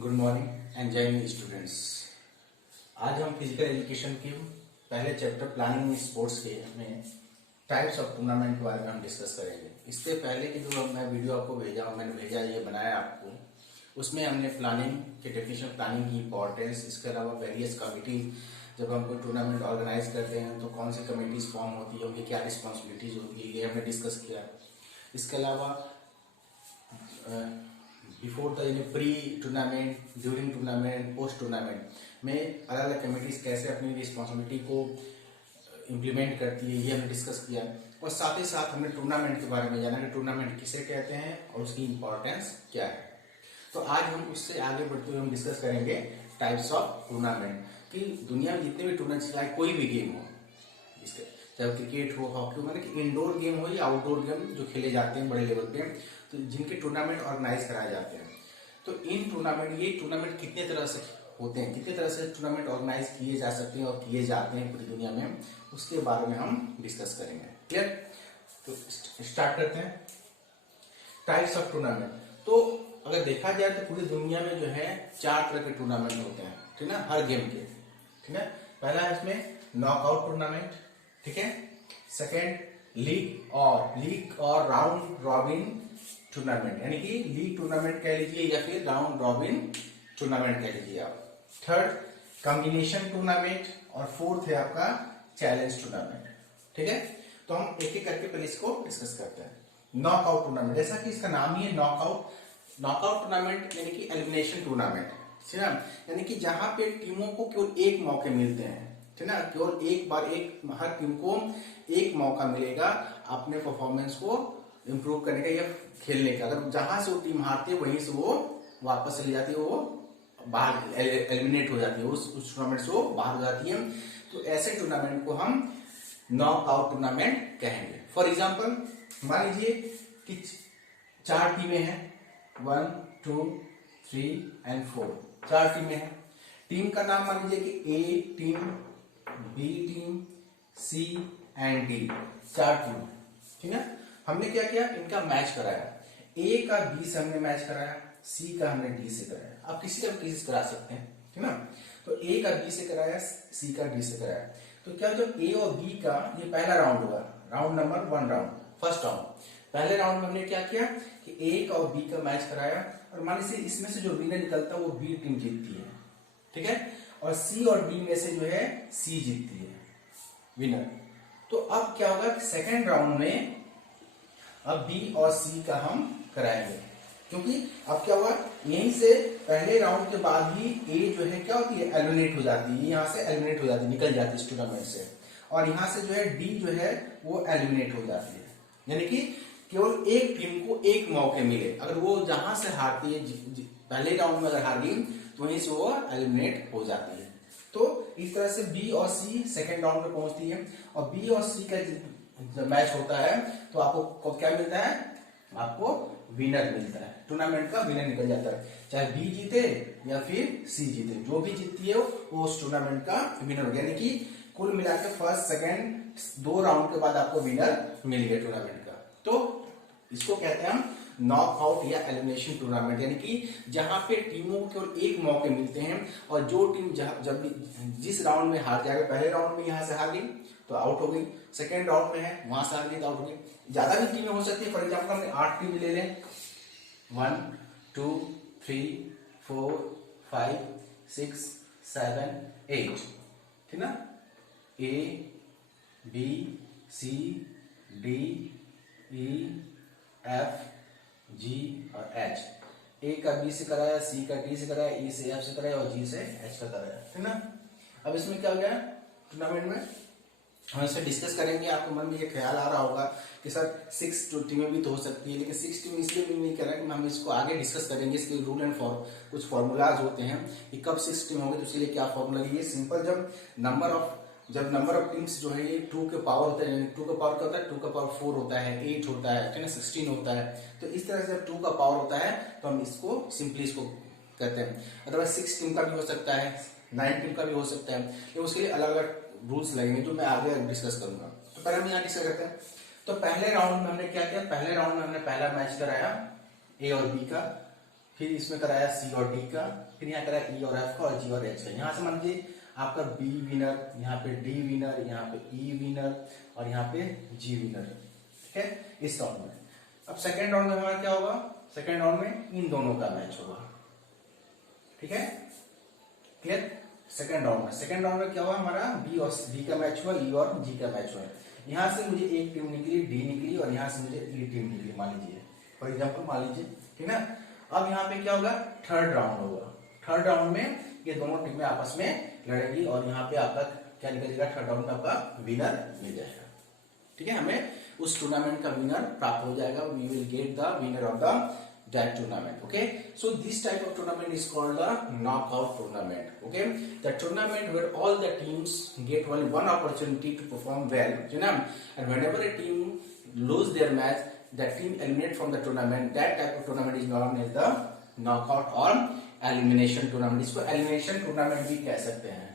Good morning and जय Hind students. आज हम फिजिकल एजुकेशन के पहले चैप्टर प्लानिंग स्पोर्ट्स के में टाइप्स ऑफ टूर्नामेंट के बारे में हम डिस्कस करेंगे। इससे पहले की जो मैं वीडियो आपको मैंने भेजा ये बनाया आपको, उसमें हमने प्लानिंग के डेफिनेशन, प्लानिंग की इंपॉर्टेंस, इसके अलावा वेरियस कमिटी, जब हम कोई टूर्नामेंट ऑर्गेनाइज करते हैं तो कौन सी कमिटीज फॉर्म होती है, उनकी क्या रिस्पॉन्सिबिलिटीज होती है, ये हमने डिस्कस किया। इसके अलावा before the pre tournament, during tournament, post tournament में अलग अलग कमेटीज कैसे अपनी रिस्पॉन्सिबिलिटी को इम्प्लीमेंट करती है, ये हमने डिस्कस किया। और साथ ही साथ हमने टूर्नामेंट के बारे में जाना कि टूर्नामेंट किसे कहते हैं और उसकी इंपॉर्टेंस क्या है। तो आज हम उससे आगे बढ़ते हुए हम डिस्कस करेंगे टाइप्स ऑफ टूर्नामेंट, कि दुनिया में जितने भी टूर्नामेंट, चाहे कोई भी गेम हो, इसके चाहे क्रिकेट हो, हॉकी हो, मतलब कि इंडोर गेम हो या आउटडोर गेम जो खेले जाते हैं बड़े लेवल पे, तो जिनके टूर्नामेंट ऑर्गेनाइज कराए जाते हैं। तो इन टूर्नामेंट, ये टूर्नामेंट कितने तरह से होते हैं, कितने तरह से टूर्नामेंट ऑर्गेनाइज किए जा सकते हैं और किए जाते हैं पूरी दुनिया में, उसके बारे में हम डिस्कस करेंगे। क्लियर? तो स्टार्ट करते हैं टाइप्स ऑफ टूर्नामेंट। तो अगर देखा जाए तो पूरी दुनिया में जो है 4 तरह के टूर्नामेंट होते हैं, ठीक है ना, हर गेम के। ठीक है, पहला है इसमें नॉकआउट टूर्नामेंट, ठीक है। सेकेंड लीग और राउंड रॉबिन टूर्नामेंट, यानी कि लीग टूर्नामेंट कह लीजिए या फिर राउंड रॉबिन टूर्नामेंट कह लीजिए आप। थर्ड कॉम्बिनेशन टूर्नामेंट, और फोर्थ है आपका चैलेंज टूर्नामेंट। ठीक है, तो हम एक एक करके पहले इसको डिस्कस करते हैं। नॉकआउट टूर्नामेंट, जैसा कि इसका नाम ही है नॉकआउट। नॉकआउट टूर्नामेंट यानी कि एलिमिनेशन टूर्नामेंट, ठीक है, यानी कि जहां पे टीमों को केवल एक मौके मिलते हैं, ठीक है ना, केवल एक बार, हर टीम को एक मौका मिलेगा अपने परफॉर्मेंस को इम्प्रूव करने का या खेलने का। अगर जहां से वो टीम हारती है वहीं से वो वापस चली जाती है, वो बाहर एलिमिनेट हो जाती है, उस टूर्नामेंट से वो बाहर हो जाती है। तो ऐसे टूर्नामेंट को हम नॉकआउट टूर्नामेंट कहेंगे। फॉर एग्जाम्पल मान लीजिए कि 4 टीमें हैं, 1, 2, 3 and 4, 4 टीमें हैं। टीम का नाम मान लीजिए कि A team, B team, C and D, 4 team. ठीक है, हमने क्या किया, इनका मैच कराया। ए का बी से हमने मैच कराया, सी का हमने डी से कराया। आप किसी का भी करा सकते हैं, ठीक है ना। तो ए का बी से कराया, सी का डी से कराया। तो क्या, जो ए और बी का ये पहला राउंड होगा, round number 1, round first round. पहले राउंड में हमने क्या किया कि ए का और बी का मैच कराया, और मान लीजिए इसमें से जो विनर निकलता है वो बी टीम जीतती है, ठीक है, और सी और डी में से जो है सी जीतती है, विनर। तो अब क्या होगा कि सेकेंड राउंड में अब बी और सी का हम कराएंगे, क्योंकि अब क्या हुआ, यहीं से पहले राउंड के बाद ही ए जो है क्या होती है, एलिमिनेट हो जाती है, यहाँ से एलिमिनेट हो जाती है, निकल जाती है इस टूर्नामेंट से, और यहाँ से जो है डी जो है वो एलिमिनेट हो जाती है। यानी कि केवल एक टीम को एक मौके मिले, अगर वो जहां से हारती है, पहले राउंड में अगर हार गई तो वहीं से वो एलिमिनेट हो जाती है। तो इस तरह से बी और सी सेकेंड राउंड में पहुंचती है, और बी और सी का जब मैच होता है तो आपको क्या मिलता है, आपको विनर मिलता है, टूर्नामेंट का विनर निकल जाता है। चाहे बी जीते या फिर सी जीते, जो भी जीतती है वो उस टूर्नामेंट का विनर हो गया। यानी कि कुल मिलाकर फर्स्ट सेकेंड 2 राउंड के बाद आपको विनर मिल गया टूर्नामेंट का। तो इसको कहते हैं हम नॉकआउट या एलिमिनेशन टूर्नामेंट, यानी कि जहां पे टीमों को केवल एक मौके मिलते हैं, और जो टीम जब जिस राउंड में हार जाएगा, पहले राउंड में यहां से हार गई तो आउट हो गई, सेकेंड राउंड में है वहां से हार गई तो आउट हो गई। ज्यादा भी टीमें हो सकती है, फॉर एग्जाम्पल हमने 8 टीम ले लें, 1, 2, 3, 4, 5, 6, 7, 8, ठीक ना, A B C D E F G और एच। ए का बी से कराया, सी का डी से कराया, ई से एफ से कराया और जी से एच का कराया, ठीक ना। अब इसमें क्या हो गया, टूर्नामेंट में हम इसे डिस्कस करेंगे। आपको मन में ये ख्याल आ रहा होगा कि सर 6 टीमें भी तो हो सकती है, लेकिन 6 टीम इसलिए भी नहीं कर रहे हैं, हम इसको आगे डिस्कस करेंगे। इसके रूल एंड कुछ फॉर्मूलाज होते हैं कि कब 6 टीम होगी, तो इसके लिए क्या फॉर्मूला है। ये सिंपल, जब नंबर ऑफ टीम्स जो है ये 2 के पावर होता है, 2 का पावर क्या होता है, 2 का पावर 4 होता है, 8 होता है, 16 होता है। तो इस तरह से जब 2 का पावर होता है तो हम इसको सिंपली इसको कहते हैं। अदरवाइज 6 टीम का भी हो सकता है, 9 टीम का भी हो सकता है, तो उसके लिए अलग अलग रूल्स लगेंगे जो मैं आगे डिस्कस करूंगा। तो पहले हम यहाँ डिस्कस करते हैं। तो पहले राउंड में हमने क्या किया, पहले राउंड में हमने पहला मैच कराया ए और बी का, फिर इसमें कराया सी और डी का, फिर यहाँ करा ई और एफ का और जी और एच का। यहाँ से मान लीजिए आपका बी विनर, यहाँ पे डी विनर, यहाँ पे ई विनर और यहाँ पे जी विनर, ठीक है, इस राउंड में। अब सेकेंड राउंड में हमारा क्या होगा, सेकेंड राउंड में इन दोनों का मैच होगा, ठीक है, क्लियर। सेकेंड राउंड में क्या हुआ हमारा, बी और बी का मैच हुआ, ई और जी का मैच हुआ। यहां से मुझे एक टीम निकली, डी निकली, और यहां से मुझे ई टीम निकली, मान लीजिए फॉर एग्जाम्पल, मान लीजिए, ठीक ना। अब यहाँ पे क्या होगा, थर्ड राउंड होगा। थर्ड राउंड में ये दोनों टीमें आपस में लड़ेगी और यहाँ पे आपका क्या निकलेगा, थर्ड राउंड में आपका विनर मिल जाएगा, ठीक है। हमें उस टूर्नामेंट का विनर प्राप्त हो जाएगा, we will get the winner of the that tournament. Okay, so this type of tournament is called the knockout tournament. Okay, the tournament where all the teams get only one opportunity to perform well, you know, and whenever a team lose their match, that team eliminate from the tournament. That type of tournament is known as the knockout or elimination tournament. इसको elimination tournament भी कह सकते हैं,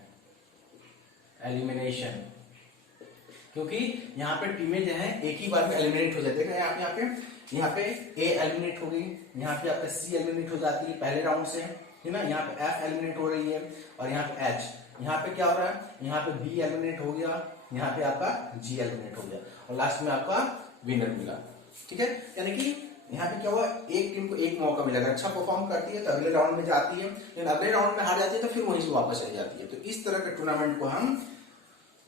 elimination, क्योंकि यहाँ पे टीमें जो है एक ही बार में एलिमिनेट हो जाती है। यहाँ पे ए एलिमिनेट हो गई, यहाँ पे आपका सी एलिमिनेट हो जाती है पहले राउंड से, है ना। यहाँ पे एफ एलिमिनेट हो रही है और यहाँ पे एच, यहाँ पे क्या हो रहा है, यहाँ पे बी एलिमिनेट हो गया, यहाँ पे आपका जी एलिमिनेट हो गया और लास्ट में आपका विनर मिला, ठीक है। यानी कि यहाँ पे क्या हुआ, एक टीम को एक मौका मिला, अच्छा परफॉर्म करती है तो अगले राउंड में जाती है, लेकिन अगले राउंड में हार जाती है तो फिर वहीं से वापस चली जाती है। तो इस तरह के टूर्नामेंट को हम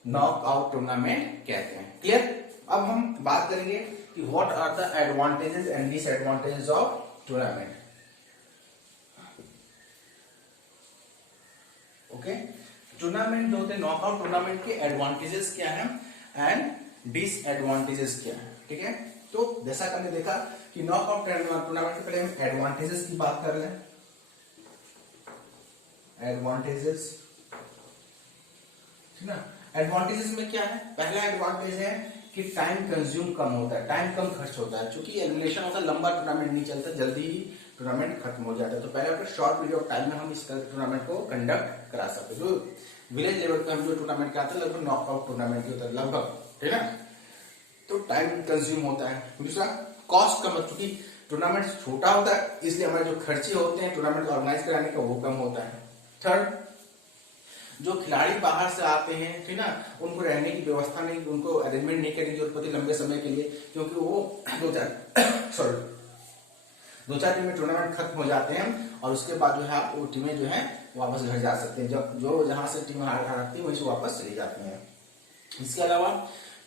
नॉकआउट टूर्नामेंट कहते हैं, क्लियर। अब हम बात करेंगे कि what are the advantages and disadvantages of tournament. Okay, tournament जो होते हैं नॉकआउट टूर्नामेंट के एडवांटेजेस क्या हैं एंड डिसएडवांटेजेस क्या है, ठीक है। तो जैसा कि हमने देखा कि नॉकआउट टूर्नामेंट के पहले हम एडवांटेजेस की बात कर लें। एडवांटेजेस, ठीक ना। एडवांटेजेस में क्या है, पहला एडवांटेज है कि टाइम कंज्यूम कम होता है, टाइम कम खर्च होता है, क्योंकि एलिमिनेशन होता है, लंबा टूर्नामेंट नहीं चलता, जल्दी ही टूर्नामेंट खत्म हो जाता है। तो पहले शॉर्ट पीरियड ऑफ टाइम में हम इस टूर्नामेंट को कंडक्ट करा सकते हैं। जो विलेज लेवल पे हम जो टूर्नामेंट कराते हैं लगभग नॉकआउट टूर्नामेंट ही होता है लगभग, ठीक है ना। तो टाइम कंज्यूम होता है। दूसरा कॉस्ट कम, क्योंकि टूर्नामेंट छोटा होता है इसलिए हमारे जो खर्चे होते हैं टूर्नामेंट ऑर्गेनाइज कराने का वो कम होता है। थर्ड, जो खिलाड़ी बाहर से आते हैं, ठीक ना, उनको रहने की व्यवस्था नहीं, उनको अरेंजमेंट नहीं करने की जरूरत पड़ती लंबे समय के लिए, क्योंकि वो दो चार टीमें टूर्नामेंट खत्म हो जाते हैं और उसके बाद जो है वो टीमें जो है वापस घर जा सकते हैं, जब जो जहां से टीम हारती है वहीं से वापस चली जाती हैं। इसके अलावा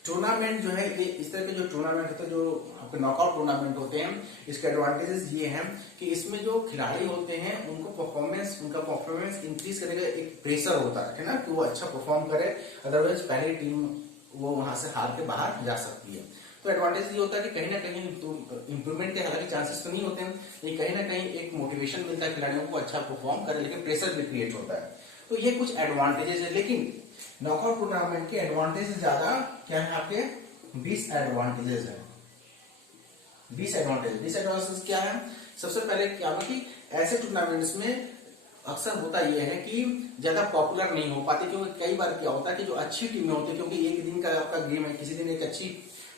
टूर्नामेंट जो है ये इस तरह के जो टूर्नामेंट होते हैं, जो आपके नॉकआउट टूर्नामेंट होते हैं, इसके एडवांटेजेस ये हैं कि इसमें जो खिलाड़ी होते हैं उनका परफॉर्मेंस इंक्रीज करने का एक प्रेशर होता है ना, कि वो अच्छा परफॉर्म करे, अदरवाइज पहली टीम वो वहां से हार के बाहर जा सकती है। तो एडवांटेज ये होता है कि कहीं ना कहीं इंप्रूवमेंट के हालांकि चांसेस तो नहीं होते हैं, लेकिन कहीं ना कहीं एक मोटिवेशन मिलता है खिलाड़ियों को अच्छा परफॉर्म करे, लेकिन प्रेशर भी क्रिएट होता है। तो ये कुछ एडवांटेजेस है, लेकिन नॉकआउट टूर्नामेंट के एडवांटेजेस ज्यादा क्या है, आपके डिसएडवांटेजेस है। डिसएडवांटेजेस क्या है, सबसे पहले क्या है कि ऐसे टूर्नामेंट्स में अक्सर होता यह है कि ज्यादा पॉपुलर नहीं हो पाते, क्योंकि कई बार क्या होता है कि जो अच्छी टीमें होती है, क्योंकि एक दिन का आपका गेम है, किसी दिन एक अच्छी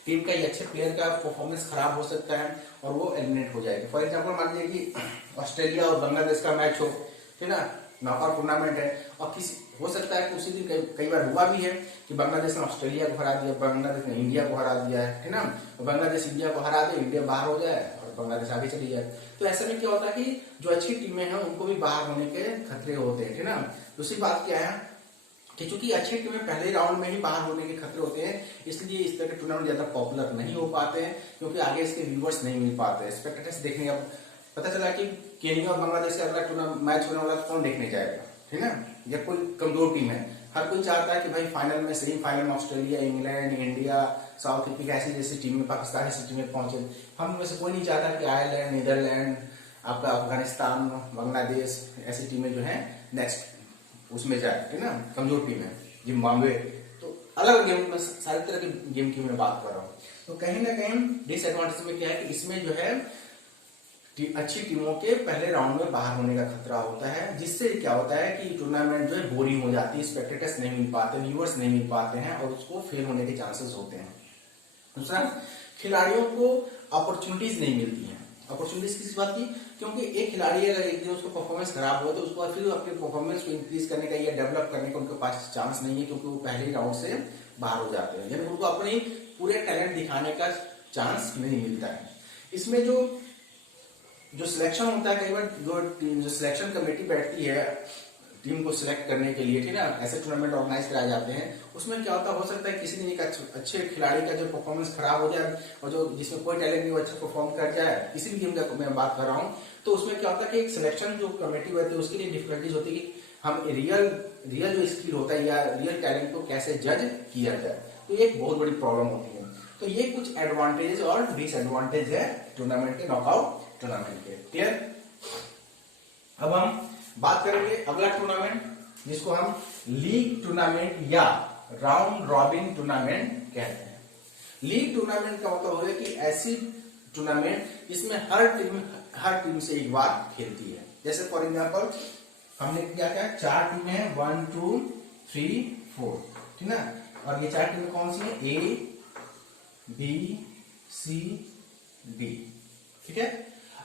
टीम का या अच्छे प्लेयर का परफॉर्मेंस खराब हो सकता है और वो एलिमिनेट हो जाएगा। फॉर एग्जांपल मान लीजिए कि ऑस्ट्रेलिया और बांग्लादेश का मैच हो, ठीक ना, नॉकआउट टूर्नामेंट है, और किसी हो सकता है कि उसी दिन कई बार हुआ भी है कि बांग्लादेश ने ऑस्ट्रेलिया को हरा दिया, बांग्लादेश ने इंडिया को हरा दिया है ना, और बांग्लादेश इंडिया को हरा दे, इंडिया बाहर हो जाए और बांग्लादेश आगे चली जाए। तो ऐसे में क्या होता है कि जो अच्छी टीमें हैं उनको भी बाहर होने के खतरे होते हैं, ठीक ना। दूसरी बात क्या है कि चूंकि अच्छी टीमें पहले राउंड में ही बाहर होने के खतरे होते हैं, इसलिए इस तरह के टूर्नामेंट ज्यादा पॉपुलर नहीं हो पाते हैं, क्योंकि आगे इसके व्यूअर्स नहीं मिल पाते हैं, स्पेक्टेटर्स देखने का पता चला कि केन्या और बांग्लादेश का अगला मैच होने वाला कौन देखने जाएगा, ठीक है। या कोई कमजोर टीम है, हर कोई चाहता है कि भाई फाइनल में सेमीफाइनल में Australia, England, India, south Africa ऐसी जैसी टीमें, पाकिस्तान ऐसी टीमें पहुंचे। हम में से कोई नहीं चाहता कि आयरलैंड, नीदरलैंड, आपका अफगानिस्तान, बांग्लादेश ऐसी टीमें जो है नेक्स्ट उसमें जाए, ठीक ना, कमजोर टीम है, जिम्बाब्वे। तो अलग गेम में सारी तरह के गेम की मैं बात कर रहा हूँ। तो कहीं ना कहीं डिसएडवांटेज में क्या है कि इसमें जो है अच्छी टीमों के पहले राउंड में बाहर होने का खतरा होता है, जिससे क्या होता है कि टूर्नामेंट जो है बोरिंग हो जाती है, स्पेक्टेटर्स नहीं मिल पाते, व्यूअर्स नहीं मिल पाते हैं और उसको फेल होने के चांसेस होते हैं। दूसरा, खिलाड़ियों को अपॉर्चुनिटीज नहीं मिलती हैं, अपॉर्चुनिटीज किस बात की, क्योंकि एक खिलाड़ी अगर एक दिन उसका परफॉर्मेंस खराब हुआ तो उसको फिर अपने परफॉर्मेंस को इंक्रीज करने का या डेवलप करने का उनके पास चांस नहीं है, क्योंकि वो पहले ही राउंड से बाहर हो जाते हैं, यानी उनको अपने पूरे टैलेंट दिखाने का चांस नहीं मिलता है। इसमें जो सिलेक्शन होता है, कई बार जो सिलेक्शन कमेटी बैठती है टीम को सिलेक्ट करने के लिए, ठीक है, ऐसे टूर्नामेंट ऑर्गेनाइज कराए जाते हैं, उसमें क्या होता हो सकता है किसी दिन एक अच्छे खिलाड़ी का जो परफॉर्मेंस खराब हो जाए और जो जिसमें कोई टैलेंट नहीं वो अच्छा परफॉर्म कर जाए, किसी भी गेम का मैं बात कर रहा हूँ, तो उसमें क्या होता है कि एक सिलेक्शन जो कमेटी होती है उसके लिए डिफिकल्टीज होती है कि हम रियल जो स्किल होता है या रियल टैलेंट को कैसे जज किया जाए, तो ये एक बहुत बड़ी प्रॉब्लम होती है। तो ये कुछ एडवांटेज और डिसएडवांटेज है टूर्नामेंट के, नॉकआउट टूर्नामेंट के। क्लियर? अब हम बात करेंगे अगला टूर्नामेंट जिसको हम लीग टूर्नामेंट या राउंड रॉबिन टूर्नामेंट कहते हैं। लीग टूर्नामेंट का मतलब हो गया कि ऐसी टूर्नामेंट जिसमें हर टीम से एक बार खेलती है। जैसे फॉर एग्जांपल हमने क्या क्या 4 टीमें हैं, 1 2 3 4, ठीक ना, और ये 4 टीमें कौन सी है, ए बी सी डी, ठीक है।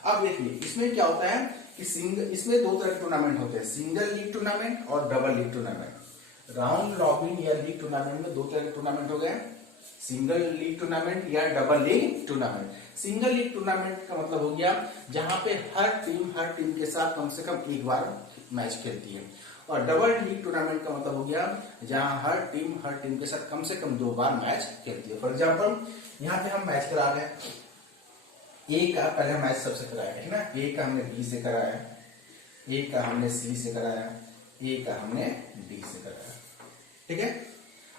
अब देखिए इसमें क्या होता है कि इसमें 2 तरह के टूर्नामेंट होते हैं, सिंगल लीग टूर्नामेंट और double league tournament. Round robin या लीग टूर्नामेंट में 2 तरह के टूर्नामेंट हो गए, सिंगल लीग टूर्नामेंट या double league tournament. Single league tournament का मतलब हो गया जहां पे हर टीम के साथ कम से कम एक बार मैच खेलती है, और डबल लीग टूर्नामेंट का मतलब हो गया जहां हर टीम के साथ कम से कम 2 बार मैच खेलती है। फॉर एग्जाम्पल यहाँ पे हम मैच करा रहे हैं, ए का पहले मैच सबसे कराया है ना, ए का हमने बी से कराया, ए का हमने सी से कराया, ए का हमने डी से कराया, ठीक है।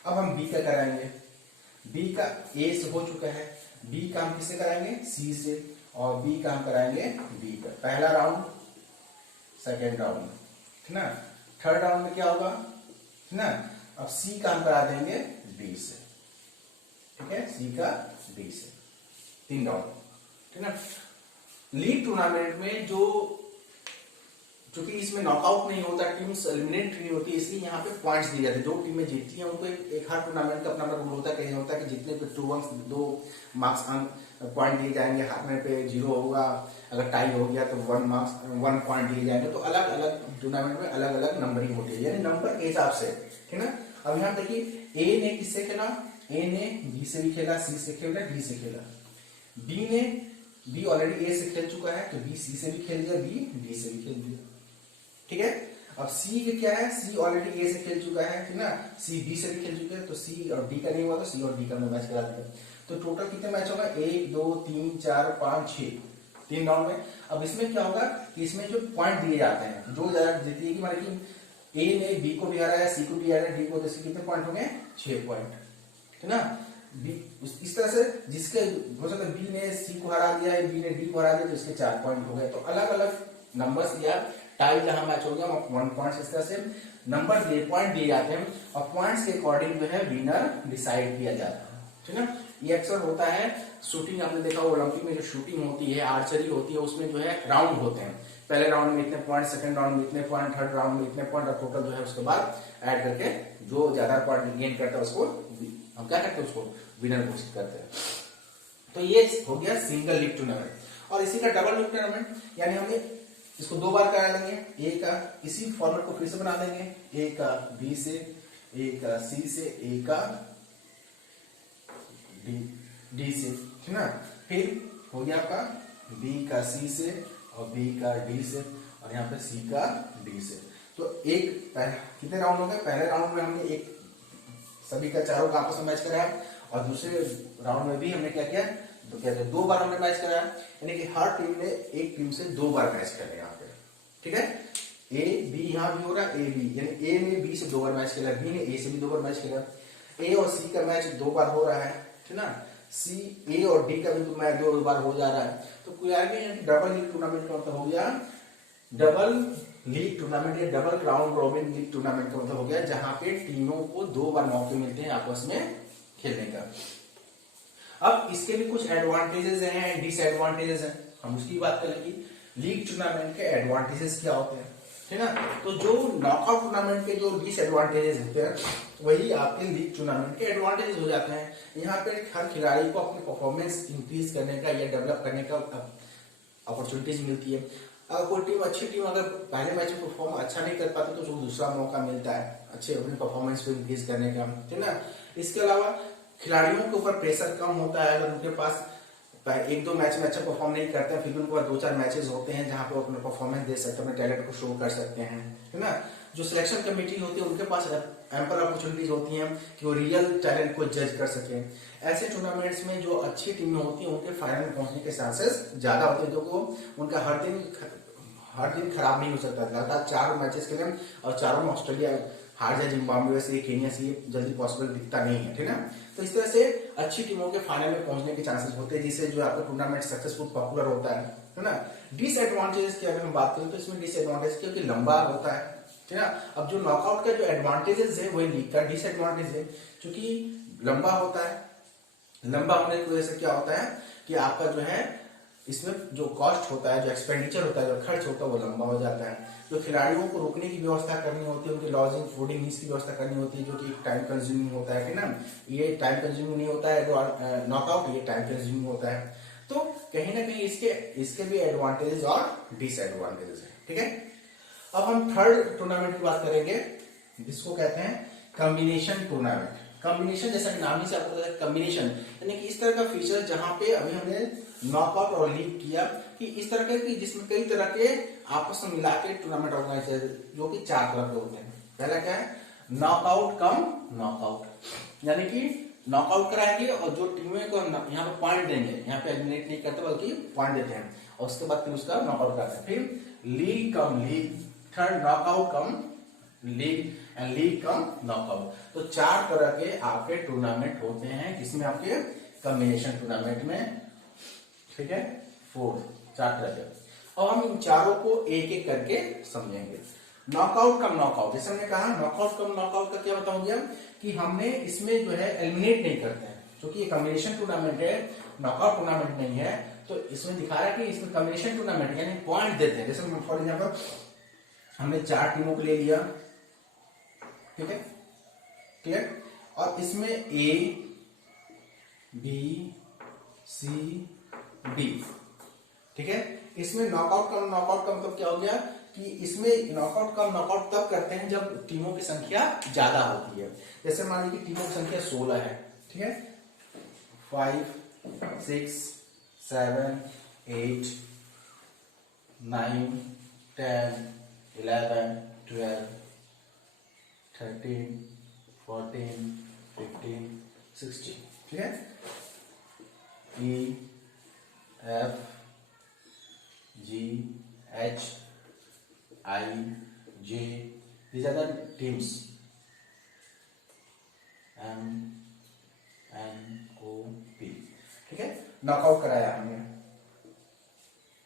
अब हम बी का कराएंगे, बी का ए से हो चुका है, बी का हम किससे कराएंगे, सी से, और बी का हम कराएंगे बी का। पहला राउंड, सेकेंड राउंड, ठीक ना। थर्ड राउंड में क्या होगा, ठीक ना। अब सी का हम करा देंगे डी से, ठीक है, सी का डी से, 3 राउंड, ठीक ना। लीग टूर्नामेंट में चूंकि इसमें नॉकआउट नहीं होता, टीम्स एलिमिनेट नहीं होती, इसलिए यहाँ पे पॉइंट्स दिए जाते हैं। जो टीमें जीतती हैं उनको एक हर टूर्नामेंट का अपना रूल होता है, कहीं होता है कि जितने पे 2 मार्क्स पॉइंट दिए जाएंगे, हारने पे 0 होगा, अगर टाई हो गया तो 1 पॉइंट दिए जाएंगे। तो अलग अलग टूर्नामेंट में अलग अलग नंबरिंग होती है, यानी नंबर के हिसाब से, ठीक ना। अब यहाँ देखिए ए ने किससे खेला, ए ने बी से भी खेला, सी से खेला, डी से खेला। बी ऑलरेडी ए से खेल चुका है तो बी सी से भी खेल दिया, बी डी से भी खेल दिया, ठीक है। अब सी के क्या है, सी ऑलरेडी ए से खेल चुका है, ठीक ना, सी बी से भी खेल चुका है, तो सी और डी का नहीं हुआ तो सी और डी का मैच करा दिया। तो टोटल कितने मैच होगा, 1 2 3 4 5 6, 3 राउंड में। अब इसमें क्या होगा कि इसमें जो पॉइंट दिए जाते हैं, जो ज्यादा जीती है, माने कि ए ने बी को भी हराया, सी को भी हराया, डी को, तो कितने पॉइंट हो गए, 6 पॉइंट, ठीक ना। इस तरह से जिसके हो सकता है बी ने सी को हरा दिया है, बी ने डी को हरा दिया, तो इसके 4 पॉइंट हो गए। तो अलग अलग नंबर्स दिया, टाई जहां मैच हो गया 1 पॉइंट, इस तरह से नंबर दिए, पॉइंट दिए जाते हैं, और पॉइंट्स के अकॉर्डिंग जो है विनर डिसाइड किया जाता है, ठीक है। ये अक्सर होता है शूटिंग, आपने देखा ओलंपिक में जो शूटिंग होती है, आर्चरी होती है, उसमें जो है राउंड होते हैं, पहले राउंड में इतने पॉइंट, सेकंड राउंड में इतने पॉइंट, थर्ड राउंड में इतने पॉइंट, और टोटल जो है उसके बाद ऐड करके जो ज्यादा पॉइंट गेन करता है उसको हम क्या करते हैं, उसको विनर घोषित करते हैं। तो ये हो गया सिंगल लीग टूर्नामेंट। और इसी का डबल लीग टूर्नामेंट, यानी हमने इसको 2 बार करा देंगे, ए का इसी फॉर्मेट को फिर से बना देंगे, ए का बी से, ए का सी से, ए का डी से, ठीक ना। फिर हो गया आपका बी का सी से, और बी का डी से, और यहाँ पे सी का डी से। तो कितने राउंड हो गए, पहले राउंड में हमने सभी का चारों का आपस में मैच कराया, और दूसरे राउंड में भी हमने क्या किया, तो क्या 2 बार हमने मैच कराया, यानी कि हर टीम ने एक टीम से 2 बार मैच करे यहाँ पे, ठीक है। ए बी यहाँ भी हो रहा है, ए बी, यानी ए ने बी से 2 बार मैच खेला, बी ने ए से भी 2 बार मैच खेला, ए और सी का मैच 2 बार हो रहा है, ठीक ना। सी ए और डी का भी मैच 2 बार हो जा रहा है। तो कोई आगे डबल लीग टूर्नामेंट का मतलब हो गया, डबल लीग टूर्नामेंट या double round robin league tournament का मतलब हो गया जहां पे टीमों को 2 बार मौके मिलते हैं आपस में खेलने का। अब इसके भी कुछ एडवांटेजेस हैं, डिसएडवांटेजेस हैं, हम उसकी बात करेंगे। लीग टूर्नामेंट के एडवांटेजेस क्या होते हैं, ठीक ना। तो जो नॉकआउट टूर्नामेंट के जो डिसएडवांटेजेस होते हैं वही आपके लीग टूर्नामेंट के एडवांटेजेस हो जाते हैं। यहाँ पे हर खिलाड़ी को अपनी परफॉर्मेंस इंक्रीज करने का या डेवलप करने का अपॉर्चुनिटीज मिलती है। अगर कोई टीम अच्छी टीम अगर पहले मैच में परफॉर्म अच्छा नहीं कर पाती तो उसको दूसरा मौका मिलता है अच्छे अपने परफॉर्मेंस को इंक्रीज करने का, है ना। इसके अलावा खिलाड़ियों के ऊपर प्रेशर कम होता है, अगर उनके पास एक दो मैच में अच्छा परफॉर्म नहीं करते हैं, फिर भी उनके पास 2-4 मैचेस होते हैं जहां पे वो अपना परफॉर्मेंस दे सकते हैं, अपने टैलेंट को शो कर सकते हैं, है ना। जो सिलेक्शन कमेटी होती है उनके पास एम्पल अपॉर्चुनिटीज होती हैं कि वो रियल टैलेंट को जज कर सके। ऐसे टूर्नामेंट्स में जो अच्छी टीमें होती हैं उनके फाइनल में पहुंचने के चांसेस ज्यादा होते हैं, क्योंकि उनका हर दिन खराब नहीं हो सकता। लगातार 4 मैचेस के लिए और चारों में ऑस्ट्रेलिया हार जाए जिम्बाब्वे से, केनिया से, जल्दी पॉसिबल दिखता नहीं है, ठीक है। तो इस तरह से अच्छी टीमों के फाइनल में पहुंचने के चांसेस होते हैं, जिससे जो आपका टूर्नामेंट सक्सेसफुल पॉपुलर होता है ना। डिसएडवांटेजेस की अगर हम बात करें तो इसमें डिसएडवांटेज क्योंकि लंबा होता है ना। अब जो नॉकआउट का जो एडवांटेजेस है वही लीग का डिसएडवांटेज है, क्योंकि लंबा होता है। लंबा होने की वजह से क्या होता है कि आपका जो है इसमें जो कॉस्ट होता है, जो एक्सपेंडिचर होता है, जो खर्च होता है वो लंबा हो जाता है। जो खिलाड़ियों को रुकने की व्यवस्था करनी होती है, उनकी लॉजिंग फूडिंग इसकी व्यवस्था करनी होती है, जो कि टाइम कंज्यूमिंग होता है ना। ये टाइम कंज्यूमिंग नहीं होता है जो नॉकआउट, ये टाइम कंज्यूमिंग होता है। तो कहीं ना कहीं इसके भी एडवांटेजेस और डिसएडवांटेजेस है, ठीक है। अब हम थर्ड टूर्नामेंट की बात करेंगे, जिसको कहते हैं कॉम्बिनेशन टूर्नामेंट। कॉम्बिनेशन जैसा कि नाम ही से आपको पता है कॉम्बिनेशन, यानी कि इस तरह का फीचर जहां पे अभी हमने नॉकआउट और लीग किया कि इस तरह के कि जिसमें कई तरह के आपस में मिला के टूर्नामेंट ऑर्गेनाइज है, जो कि 4 तरह के होते हैं। पहला क्या है, नॉकआउट कम नॉकआउट, यानी कि नॉकआउट कराएंगे और जो टीमें को यहाँ पे पॉइंट देंगे, यहाँ पे एलिमिनेट नहीं करते बल्कि पॉइंट देते हैं और उसके बाद फिर उसका नॉकआउट करते हैं। फिर league cum league, third knockout come league and league cum knockout. तो 4 तरह के आपके टूर्नामेंट होते हैं, जिसमें आपके कॉम्बिनेशन टूर्नामेंट में, ठीक है, 4 तरह के। और हम इन चारों को एक एक करके समझेंगे। नॉकआउट कम नॉकआउट, जैसे हमने कहा नॉकआउट कम नॉकआउट का क्या बताऊं दिया कि हमने इसमें जो है एलिमिनेट नहीं करते हैं, क्योंकि ये कॉम्बिनेशन टूर्नामेंट है, नॉकआउट टूर्नामेंट नहीं है। तो इसमें दिखा रहा है कि इसमें कॉम्बिनेशन टूर्नामेंट यानी पॉइंट देते हैं। जैसे फॉर एग्जाम्पल हमने 4 टीमों को ले लिया, ठीक है, क्लियर। और इसमें ए बी सी डी, ठीक है। इसमें नॉकआउट का मतलब क्या हो गया कि इसमें नॉकआउट का नॉकआउट तब करते हैं जब टीमों की संख्या ज्यादा होती है। जैसे मान लीजिए टीमों की संख्या 16 है, ठीक है, 5 6 7 8 9 10 11 12 13 14 15 16, ठीक है। E F G H I J, these are the teams, M N O P, ठीक है। नॉकआउट कराया हमने,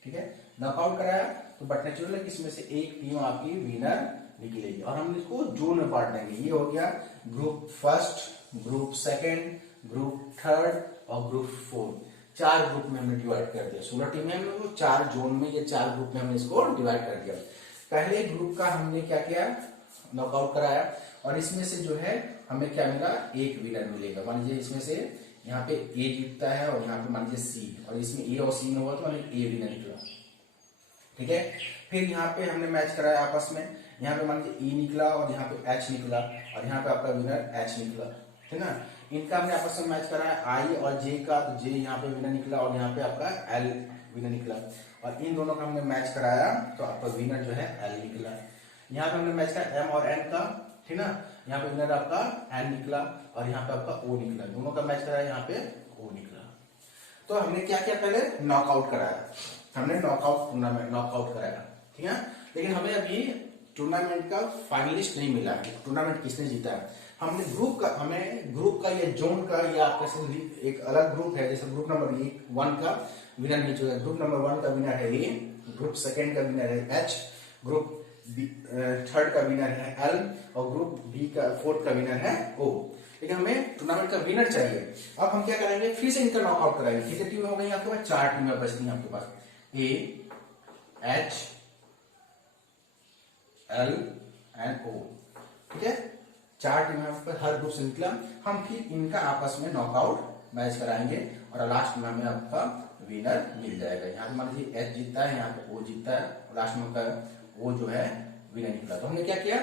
ठीक है, नॉकआउट कराया तो बट नेचुरल है कि इसमें से एक टीम आपकी विनर निकलेगी और हम इसको जोन में बांट देंगे। ये हो गया group first, group second, group third और ग्रुप फोर्थ। 4 ग्रुप में हमने डिवाइड कर दिया। 16 टीमें हमने वो 4 जोन में, ये 4 ग्रुप में हमने इसको डिवाइड कर दिया। पहले ग्रुप का हमने क्या किया, नॉकआउट कराया और इसमें से जो है हमें क्या मिला, एक विनर मिलेगा। मान लीजिए इसमें से यहाँ पे ए जीतता है और यहाँ पे मान लीजिए सी, और इसमें ए और सी में हुआ तो मान लीजिए ए विनर निकला, ठीक है। फिर यहाँ पे हमने मैच कराया आपस में, यहाँ पे मान लीजिए ई निकला और यहाँ पे एच निकला और यहाँ पे आपका विनर एच निकला, ठीक है ना। इनका हमने आपस में मैच कराया आई और जे का, तो जे यहाँ पे विनर निकला और यहाँ पे आपका एल विनर निकला। और इन दोनों का हमने मैच कराया तो आपका विनर जो है एल निकला। यहाँ पे हमने मैच कराया एम और एन का, ठीक ना, यहाँ पे विनर आपका एन निकला और यहाँ पे आपका ओ निकला। दोनों का मैच कराया, यहाँ पे ओ निकला। तो हमने क्या किया, पहले नॉकआउट कराया, हमने नॉकआउट टूर्नामेंट नॉकआउट कराया, ठीक है। लेकिन हमें अभी टूर्नामेंट का फाइनलिस्ट नहीं मिला है, टूर्नामेंट किसने जीता है। हमने ग्रुप का, हमें ग्रुप का या जोन का या आपका एक अलग ग्रुप है, जैसे ग्रुप नंबर 1 का विनर नहीं चुका, ग्रुप नंबर 1 का विनर है ए, ग्रुप सेकंड का विनर है एच, ग्रुप थर्ड का विनर है एल और ग्रुप बी का फोर्थ का विनर है ओ। लेकिन हमें टूर्नामेंट का विनर चाहिए। अब हम क्या करेंगे, फिर से इनका नॉकआउट कराएंगे। कितनी टीमें हो गई आपके पास, 4 टीमें बचती हैं आपके पास, ए एच एल एंड ओ, ठीक है। 4 टीमें पर हर ग्रुप से निकला। हम फिर इनका आपस में नॉकआउट मैच कराएंगे और लास्ट में हमें आपका विनर मिल जाएगा। यहाँ पे मान लीजिए एच जीतता है, यहाँ पे ओ जीतता है, लास्ट में का ओ जो है विनर निकला। तो हमने क्या किया,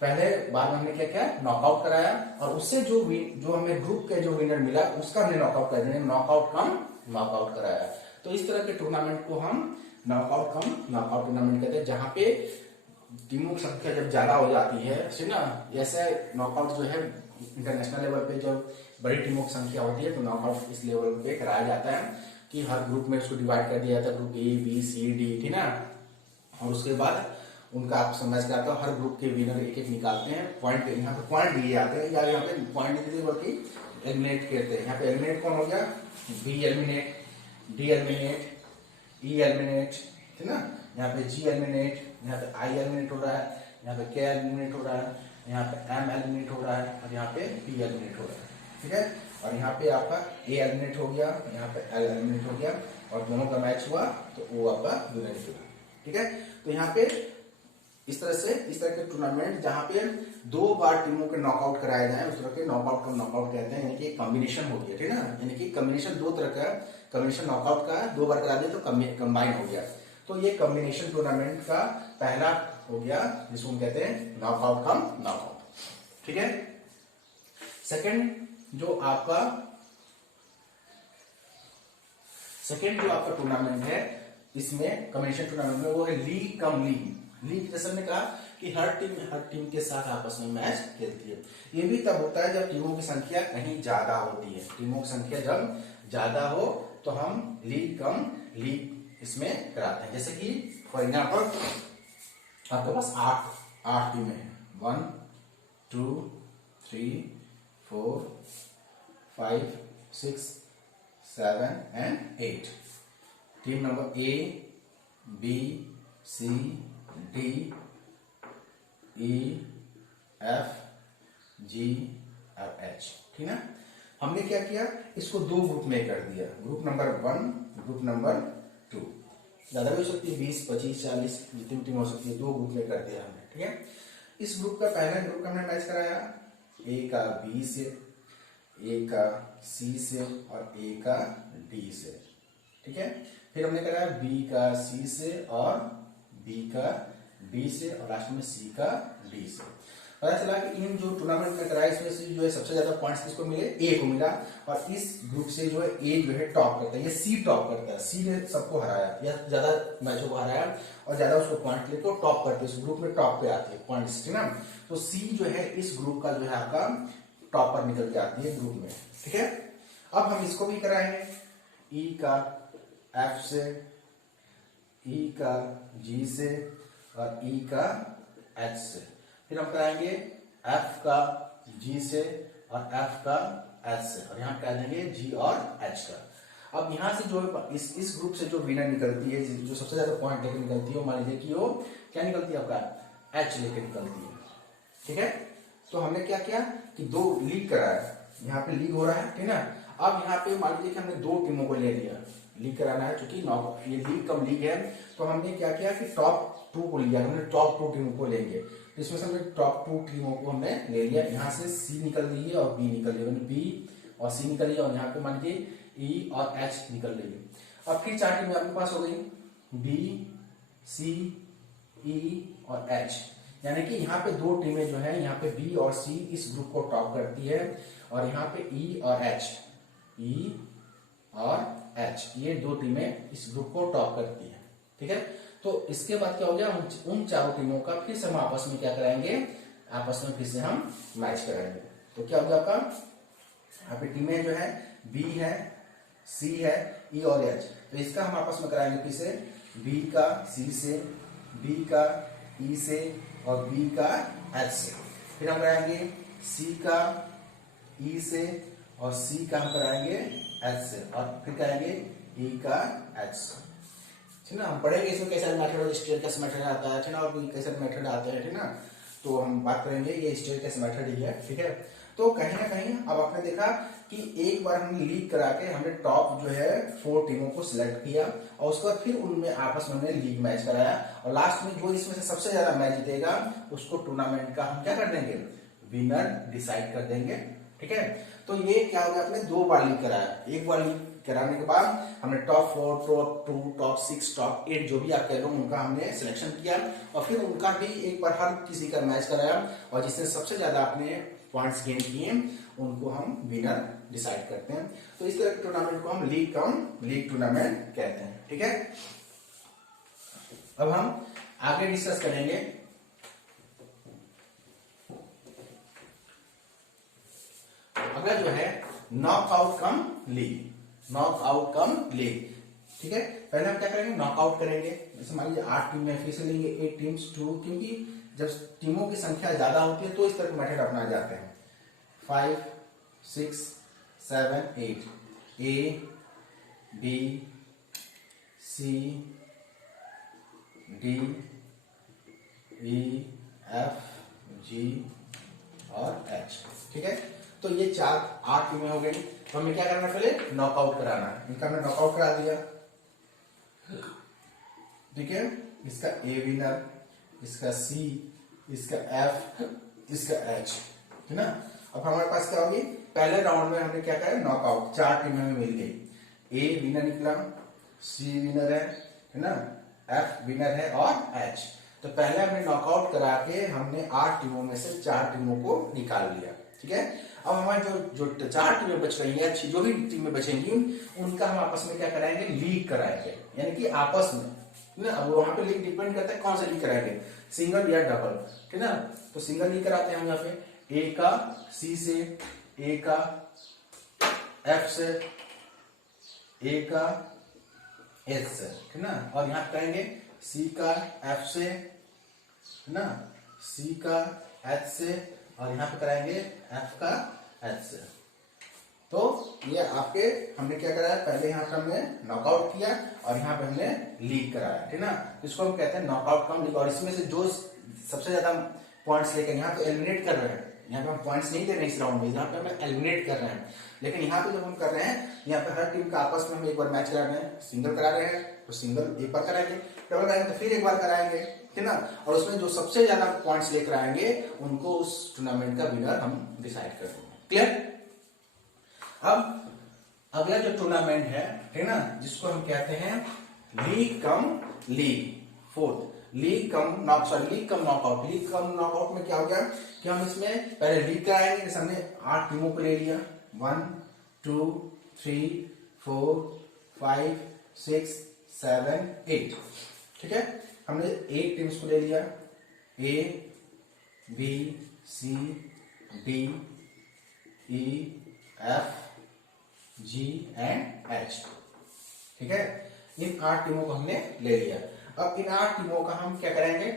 पहले बार में हमने क्या किया, नॉकआउट कराया, और उससे जो हमें ग्रुप के जो विनर मिला उसका हमने नॉकआउट कर दिया, नॉकआउट कम नॉकआउट कराया। तो इस तरह के टूर्नामेंट को हम नॉकआउट कम नॉकआउट टूर्नामेंट कहते हैं, जहां पे टीमों की संख्या जब ज्यादा हो जाती है, ना ऐसे नॉकआउट जो है इंटरनेशनल लेवल पे जब बड़ी टीमों की संख्या होती है तो नॉकआउट इस लेवल पे कराया जाता है कि हर ग्रुप में उसको डिवाइड कर दिया जाता है, group A B C D, ठीक ना। और उसके बाद उनका आप समझ के आता, हर ग्रुप के विनर एक एक निकालते हैं, पॉइंट यहाँ पे पॉइंट दिए जाते हैं, या यहाँ पे पॉइंट नहीं दिए बल्कि एलिमिनेट कहते हैं। यहाँ पे एलिमिनेट कौन हो गया, बी एलिमिनेट, डी एलिमिनेट, ई एलिमिनेट, ठीक ना। यहाँ पे जी एलिमिनेट, यहाँ पे आई एलिमिनेट हो रहा है, यहाँ पे के एलिमिनेट हो रहा है, यहाँ पे एम एलिमिनेट हो रहा है, और यहाँ पे पी एलिमिनेट हो रहा है, ठीक है। और यहाँ पे आपका ए एलिमिनेट हो गया, यहाँ पे एल एलिमिनेट हो गया, और दोनों का मैच हुआ तो वो आपका विनर निकला, ठीक है। तो यहाँ पे इस तरह के टूर्नामेंट जहां पे 2 बार टीमों के नॉकआउट कराए जाए उस तरह के नॉकआउट को नॉकआउट कहते हैं, यानी कि कॉम्बिनेशन हो गया, ठीक है ना। यानी कि कॉम्बिनेशन 2 तरह का, कॉम्बिनेशन नॉकआउट का 2 बार करा दिया तो कंबाइन हो गया। तो ये कॉम्बिनेशन टूर्नामेंट का पहला हो गया जिसको हम कहते हैं नॉकआउट कम नॉकआउट, ठीक है। सेकंड जो आपका टूर्नामेंट है इसमें कॉम्बिनेशन टूर्नामेंट में वो है लीग कम लीग। लीग जैसे हमने कहा कि हर टीम के साथ आपस में मैच खेलती है। ये भी तब होता है जब टीमों की संख्या कहीं ज्यादा होती है। टीमों की संख्या जब ज्यादा हो तो हम लीग कम लीग इसमें कराते हैं। जैसे कि फॉर एग्जाम्पल आपके पास 8 टीमें हैं, 1 2 3 4 5 6 7 and 8। Team number A B C D E F G और एच, ठीक है। हमने क्या किया, इसको 2 ग्रुप में कर दिया, ग्रुप नंबर 1 ग्रुप नंबर 2। ज्यादा भी हो सकती है, 20 25 40 जितनी टीम हो सकती है, 2 ग्रुप में कर दिया हमने, ठीक है। इस ग्रुप का पहला ग्रुप का हमने मैच कराया ए का बी से, ए का सी से और ए का डी से, ठीक है। फिर हमने कराया बी का सी से और बी का डी से और लास्ट में सी का डी से। पता चला कि इन जो टूर्नामेंट में कराया इसमें से जो है सबसे ज्यादा पॉइंट्स किसको मिले, ए को मिला। और इस ग्रुप से जो है ए जो है टॉप करता है, ये सी टॉप करता है, सी ने सबको हराया या ज्यादा मैचों को हराया और ज्यादा उसको पॉइंट लेके टॉप करते हैं, उस ग्रुप में टॉप पे आती है पॉइंट्स, ठीक है। तो सी जो है इस ग्रुप का जो है आपका टॉपर निकल के आती है ग्रुप में, ठीक है। अब हम इसको भी कराएंगे, ई का एफ से, ई का जी से और ई का एच से। फिर हम कराएंगे एफ का जी से और एफ का एच से, और यहाँ कह देंगे जी और एच का। अब यहाँ से जो इस ग्रुप से जो विनर निकलती है, जो सबसे ज्यादा पॉइंट लेकर निकलती है, वो मान लीजिए कि वो क्या निकलती है आपका एच लेकर निकलती है, ठीक है। तो हमने क्या किया कि 2 लीग कराया, यहाँ पे लीग हो रहा है, ठीक है ना। अब यहाँ पे मान लीजिए कि हमने 2 टीमों को ले लिया, लीग कराना है क्योंकि ये लीग कम लीग है। तो हमने क्या किया कि टॉप 2 को लिया, हमने टॉप 2 टीमों को लेंगे। तो इसमें से हमने टॉप 2 टीमों को हमने ले लिया, यहाँ से सी निकल रही है और बी निकल रही है, बी और सी निकल रही है और यहाँ पे मान लीजिए ई और एच निकल रही है। अब फिर 4 टीमें आपके पास हो गई, बी सी ई और एच, यानी कि यहाँ पे 2 टीमें जो है, यहाँ पे बी और सी इस ग्रुप को टॉप करती है और यहाँ पे ई और एच, ई और एच, ये 2 टीमें इस ग्रुप को टॉप करती है, ठीक है। तो इसके बाद क्या हो गया, उन 4 टीमों का फिर से हम आपस में क्या कराएंगे, आपस में फिर से हम मैच कराएंगे। तो क्या होगा आपका, यहाँ पे टीमें जो है बी है, सी है, ई और एच। तो इसका हम आपस में कराएंगे फिर से बी का सी से, बी का ई से और बी का एच से। फिर हम कराएंगे सी का ई से और सी का हम कराएंगे एच से और फिर कराएंगे ई का एच से, ठीक ना। हम पढ़ेंगे इसमें कैसा मेथड, स्टेयरकेस मेथड आता है, ठीक ना, और कैसे मेथड आते हैं, ठीक ना। तो हम बात करेंगे ये स्टेयरकेस मेथड ही है, ठीक है। तो कहीं ना कहीं अब आपने देखा कि एक बार हमने लीग करा के हमने टॉप जो है 4 टीमों को सिलेक्ट किया और उसके बाद फिर उनमें आपस में हमने लीग मैच कराया और लास्ट में जो इसमें से सबसे ज्यादा मैच जीतेगा उसको टूर्नामेंट का हम क्या कर देंगे, विनर डिसाइड कर देंगे, ठीक है। तो ये क्या हो गया, आपने 2 बार लीग कराया। एक बार लीग कराने के बाद हमने टॉप 4, टॉप 2, टॉप 6, टॉप 8 जो भी आप कह लो उनका हमने सिलेक्शन किया, और फिर उनका भी एक बार हर किसी का मैच कराया, और जिसने सबसे ज्यादा अपने पॉइंट्स गेन किए उनको हम विनर डिसाइड करते हैं। तो इस तरह के टूर्नामेंट को हम लीग टूर्नामेंट कहते हैं। ठीक है, अब हम आगे डिस्कस करेंगे अगला जो है नॉकआउट कम लीग। ठीक है, पहले हम क्या करेंगे, नॉकआउट करेंगे। जैसे मान लीजिए 8 टीम में, फिर से लेंगे 8 टीम्स 2, क्योंकि जब टीमों की संख्या ज्यादा होती है तो इस तरह के मेथड अपनाए जाते हैं। 5, 6, 7, 8 A, B, C, D, E, F, G और H। ठीक है, तो ये 8 टीमें हो गई। तो हमें क्या करना है, पहले नॉकआउट कराना है। इनका हमने नॉकआउट करा दिया। ठीक है, इसका ए विनर, इसका सी, इसका एफ, इसका एच, है ना। अब हमारे पास क्या होगी, पहले राउंड में हमने क्या कहा, नॉकआउट 4 टीमें हमें मिल गई। ए विनर निकला, सी विनर है ना, एफ विनर है और एच। तो पहले हमने नॉकआउट करा के हमने 8 टीमों में से 4 टीमों को निकाल लिया। ठीक है, अब हमारे जो 4 टीमें बच रही हैं, जो भी टीमें बचेंगी उनका हम आपस में क्या कराएंगे, लीग कराएंगे, यानी कि आपस में ना। अब वहां पे लीग डिपेंड करता है कौन सा लीग कराएंगे, सिंगल या डबल, ठीक है ना। तो सिंगल लीग कराते हैं हम यहाँ पे, ए का सी से, ए का एफ से, ए का एच से, ठीक ना। और यहाँ पे करेंगे सी का एफ से, है ना, सी का एच से, और यहाँ पे कराएंगे एफ का एच से। तो ये आपके हमने क्या कराया, पहले यहाँ पे हमने नॉकआउट किया और यहाँ पे हमने लीग कराया, ठीक ना। इसको हम कहते हैं नॉकआउट कम लीग। और इसमें से जो सबसे ज्यादा पॉइंट्स लेकर यहाँ पे एलिमिनेट कर रहे हैं, यहाँ पे हम पॉइंट्स नहीं दे रहे हैं इस राउंड में, यहाँ पे हम एलिमिनेट कर रहे हैं। लेकिन यहाँ पे जब हम कर रहे हैं, यहाँ पे हर टीम का आपस में हम एक बार मैच करा रहे हैं, सिंगल करा रहे हैं तो सिंगल एक बार कराएंगे, डबल कराएंगे तो फिर एक बार कराएंगे, ठीक ना। और उसमें जो सबसे ज्यादा पॉइंट्स लेकर आएंगे उनको उस टूर्नामेंट का विनर हम डिसाइड कर देंगे। क्लियर। अब अगला जो टूर्नामेंट है, ठीक ना, जिसको हम कहते हैं league cum league, fourth league cum knockout. League cum knockout में क्या हो गया कि हम इसमें पहले लीग कराएंगे, जैसे हमने 8 टीमों को ले लिया, 1, 2, 3, 4, 5, 6, 7, 8, ठीक है। हमने 8 टीम्स को ले लिया, A, B, C, D, E, F, G and H, ठीक है। इन 8 टीमों को हमने ले लिया। अब इन 8 टीमों का हम क्या कराएंगे,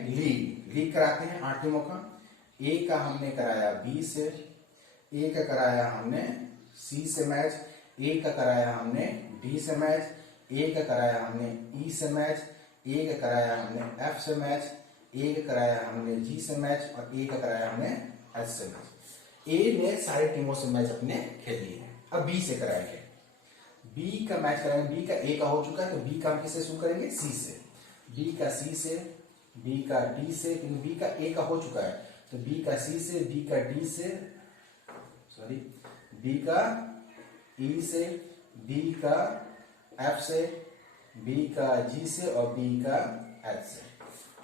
लीग कराते हैं 8 टीमों का। ए का हमने कराया बी से, ए का कराया हमने सी से मैच, ए का कराया हमने डी से मैच, ए का कराया हमने ई से मैच, ए का कराया हमने एफ से मैच, ए का कराया हमने जी से मैच, और ए का कराया हमने एच से मैच। ए ने सारी टीमों से मैच अपने खेल लिए हैं। अब बी से कराएंगे, बी का मैच कराएंगे। बी का ए का हो चुका है तो बी का हम किससे शुरू करेंगे, सी से। बी का सी से, बी का डी से, क्योंकि बी का ए का हो चुका है तो बी का सी से, बी का डी से, सॉरी बी का ई से, बी का एफ से, बी का जी से, और बी का एच से,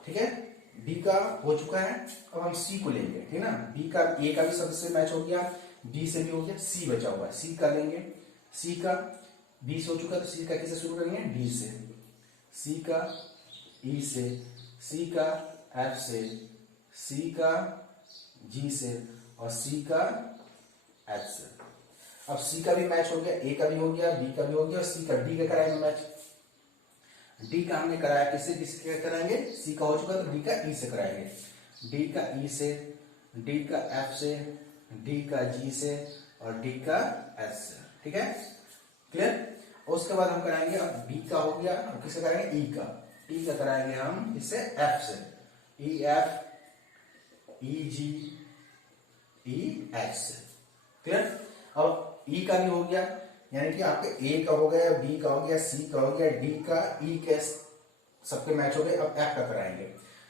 ठीक है। बी का हो चुका है, अब हम सी को लेंगे, ठीक ना। बी का ए का भी सबसे मैच हो गया, बी से भी हो गया, सी बचा हुआ है, सी का लेंगे। सी का बी से हो चुका है तो सी का किससे शुरू करेंगे, डी से। सी का ई से, सी का एफ से, सी का जी से, और सी का एच से। अब सी का भी मैच हो गया, ए का भी हो गया, बी का भी हो गया, और सी का डी का कराएंगे मैच। डी का हमने कराया किससे, किससे कराएंगे, सी का हो चुका तो डी का ई से कराएंगे। डी का ई से, डी का एफ से, डी का जी से, और डी का एच से, ठीक है। क्लियर। उसके बाद हम कराएंगे, अब बी का हो गया, अब किससे कराएंगे, ई का। ई का कराएंगे हम इससे एफ से, ई एफ, ई जी, ई एच से। क्लियर। अब ई का भी हो गया, यानी कि आपके ए का हो गया, बी का हो गया, सी का हो गया, डी का, ई के सबके मैच हो गए। अब एफ का कराएंगे।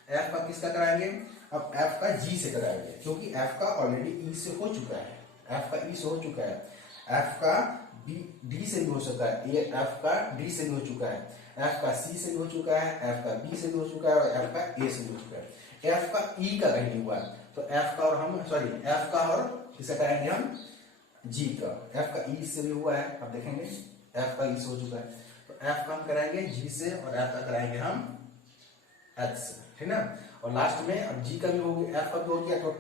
एफ का किसका कराएंगे, अब एफ का जी से कराएंगे, क्योंकि एफ का ऑलरेडी ई से हो चुका है। एफ का ई से हो चुका है, एफ का डी से भी हो सकता है, ये एफ का डी से भी हो चुका है, एफ का सी से भी हो चुका है, एफ का बी से भी हो चुका है और एफ का ए से भी हो चुका है। एफ का ई का कहीं नहीं हुआ है, तो एफ का और हम सॉरी एफ का और किसे कराएंगे हम जी का। एफ का ई से भी हुआ है, अब देखेंगे एफ का ई से हो चुका है, तो एफ का हम कराएंगे जी से और एफ का कराएंगे हम एच से, ठीक ना। और लास्ट में अब जी का भी हो गया, एफ का भी हो गया, तो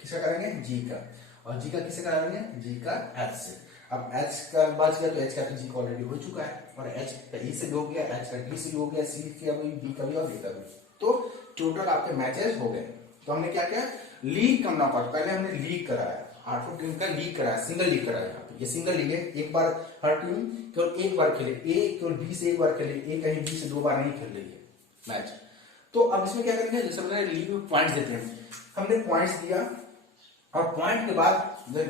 किसका कराएंगे जी का, और जी का किसे कराएंगे जी का एच से। अब एच का बच गया तो एच का तो जी का ऑलरेडी हो चुका है, और एच का ई से भी हो गया, एच का डी से भी हो गया, सी का भी, बी का भी और डी का भी। तो टोटल आपके मैचेस हो गए। तो हमने क्या किया, लीग करना पड़ा, पहले हमने लीग कराया, 8 टीम का लीग कराया, सिंगल लीग कराया। यहाँ पे ये सिंगल लीग है, एक बार हर टीम केवल एक बार खेले, ए केवल बी से एक बार खेले, ए कहीं बी से 2 बार नहीं खेल रही है मैच। तो अब इसमें क्या करेंगे, जैसे हमने लीग में पॉइंट्स देते हैं, हमने पॉइंट्स दिया, और पॉइंट के बाद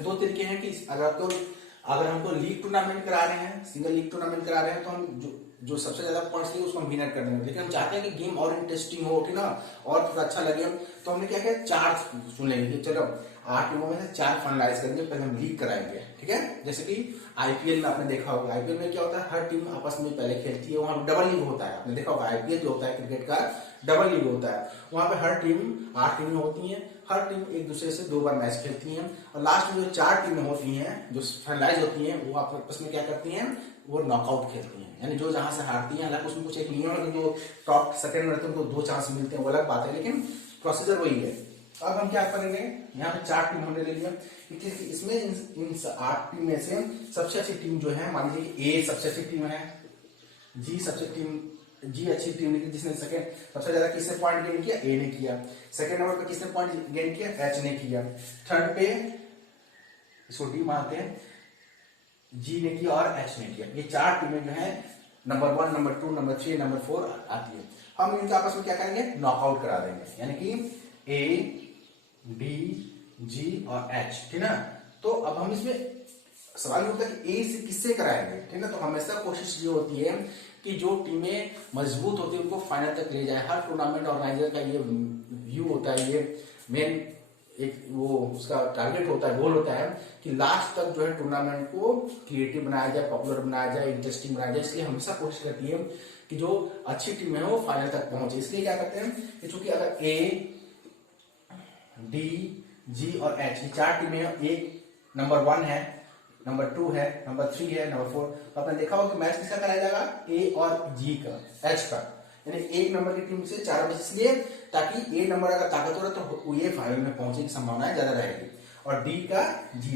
2 तरीके हैं कि अगर हमको लीग टूर्नामेंट करा रहे हैं, सिंगल लीग टूर्नामेंट करा रहे हैं, तो हम जो सबसे ज्यादा पॉइंट्स लिए उसको हम विनर कर देंगे। लेकिन हम चाहते हैं कि गेम और इंटरेस्टिंग हो, ठीक ना, और थोड़ा अच्छा लगे, तो हमने क्या किया 4 चुन लेंगे कि चलो 8 टीमों में से 4 फाइनलाइज करेंगे, पहले हम लीग कराएंगे, ठीक है। जैसे कि आईपीएल में आपने देखा होगा, आईपीएल में क्या होता है, हर टीम आपस में पहले खेलती है, वहां डबल लीग होता है, आपने देखा होगा आईपीएल जो होता है क्रिकेट का डबल लीग होता है, वहां पे हर टीम 8 टीमें होती हैं, हर टीम एक दूसरे से 2 बार मैच खेलती हैं, और लास्ट में जो 4 टीमें होती हैं जो फाइनलाइज होती हैं, वो आपस में क्या करती हैं, वो नॉकआउट खेलती हैं, यानी जो जहां से हारती हैं, हालांकि उसमें कुछ एक नियम है, जो टॉप सेकंड में रहते हैं उनको 2 चांस मिलते हैं, वो अलग बात है, लेकिन प्रोसीजर वही है। अब हम क्या करेंगे, यहाँ पे 4 टीम हमने ले लिया, इसमें इन 8 टीम में से सबसे अच्छी टीम जो है, मान लीजिए ए सबसे अच्छी टीम है, जी अच्छी टीम ने, जिसने सेकंड सबसे ज्यादा किसने पॉइंट गेन किया, ए ने किया। सेकंड नंबर पे किसने पॉइंट गेन किया, एच ने किया। थर्ड पे इसको डी मानते हैं, जी ने किया और एच ने किया। ये 4 टीमें जो है नंबर 1, नंबर 2, नंबर 3, नंबर 4 आती है। हम इनके आपस में क्या करेंगे, नॉकआउट करा देंगे, यानी कि ए, डी, जी और एच, ठीक ना। तो अब हम इसमें सवाल होता है कि ए से किससे कराएंगे, ठीक ना। तो हमेशा कोशिश ये होती है कि जो टीमें मजबूत होती है उनको फाइनल तक ले जाए। हर टूर्नामेंट ऑर्गेनाइजर का ये व्यू होता है, ये मेन एक वो उसका टारगेट होता है, गोल होता है कि लास्ट तक जो है टूर्नामेंट को क्रिएटिव बनाया जाए, पॉपुलर बनाया जाए, इंटरेस्टिंग बनाया जाए। इसलिए हमेशा कोशिश करती है कि जो अच्छी टीम है वो फाइनल तक पहुंचे। इसलिए क्या करते हैं कि चूंकि अगर ए, डी, जी और एच ये 4 टीमें एक नंबर 1 है, नंबर 2 है, नंबर 3 है, नंबर 4, तो आपने देखा होगा कि मैच किसका कराया जाएगा, ए और जी का, एच का, यानी 1 नंबर की टीम से 4 मैच, इसलिए ताकि ए नंबर अगर ताकतवर है तो ये फाइनल में पहुंचने की संभावना ज्यादा रहेगी, और डी का जी